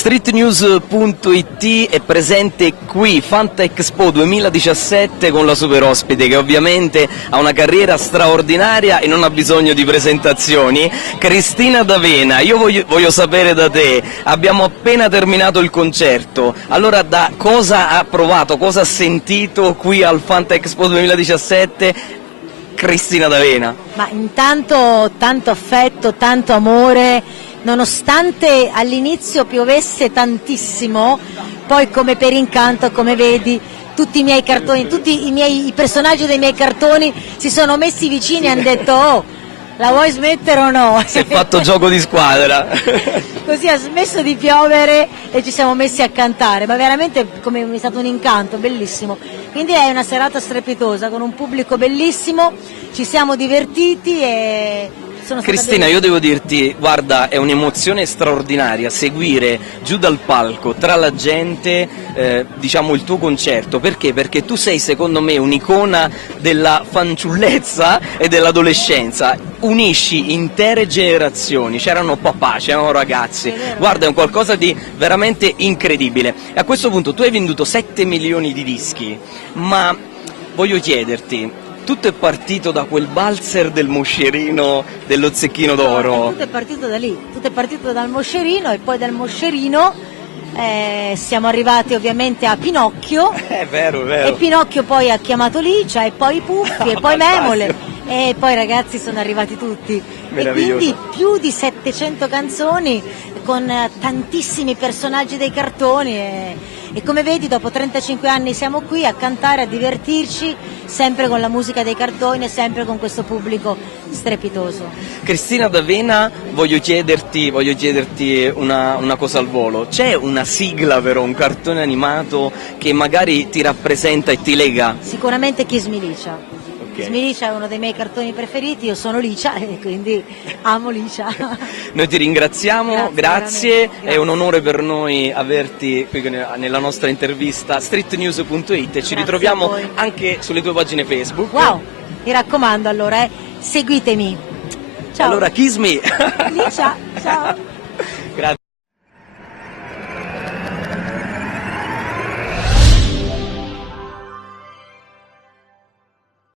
Streetnews.it è presente qui, Fantexpo 2017, con la super ospite che ovviamente ha una carriera straordinaria e non ha bisogno di presentazioni, Cristina D'Avena. Io voglio sapere da te, abbiamo appena terminato il concerto, allora da cosa ha provato, cosa ha sentito qui al Fantexpo 2017 Cristina D'Avena? Ma intanto tanto affetto, tanto amore, nonostante all'inizio piovesse tantissimo, poi come per incanto, come vedi, tutti i miei cartoni, i personaggi dei miei cartoni si sono messi vicini e hanno detto: oh, la vuoi smettere o no? Si è fatto gioco di squadra. Così ha smesso di piovere e ci siamo messi a cantare, ma veramente come è stato un incanto, bellissimo. Quindi è una serata strepitosa con un pubblico bellissimo, ci siamo divertiti e sono stata Cristina, io devo dirti, guarda, è un'emozione straordinaria seguire giù dal palco, tra la gente, diciamo il tuo concerto. Perché? Perché tu sei, secondo me, un'icona della fanciullezza e dell'adolescenza. Unisci intere generazioni, c'erano papà, c'erano ragazzi, guarda, è un qualcosa di veramente incredibile. E a questo punto tu hai venduto 7 milioni di dischi, ma voglio chiederti, tutto è partito da quel valzer del moscerino, dello Zecchino d'Oro? Tutto è partito da lì, tutto è partito dal moscerino e poi dal moscerino siamo arrivati ovviamente a Pinocchio. È vero, è vero. E Pinocchio poi ha chiamato Licia e poi i Puffi e poi Memole e poi ragazzi sono arrivati tutti. E quindi più di 700 canzoni con tantissimi personaggi dei cartoni e come vedi dopo 35 anni siamo qui a cantare, a divertirci, sempre con la musica dei cartoni e sempre con questo pubblico strepitoso. Cristina D'Avena, voglio chiederti una cosa al volo. C'è una sigla però, un cartone animato che magari ti rappresenta e ti lega? Sicuramente Kiss Me Licia. Kiss Me Licia è uno dei miei cartoni preferiti, io sono Licia e quindi amo Licia. Noi ti ringraziamo, grazie. È un onore per noi averti qui nella nostra intervista Streetnews.it e ci ritroviamo anche sulle tue pagine Facebook. Wow, mi raccomando allora, seguitemi. Ciao. Allora, Kiss Me! Licia, ciao!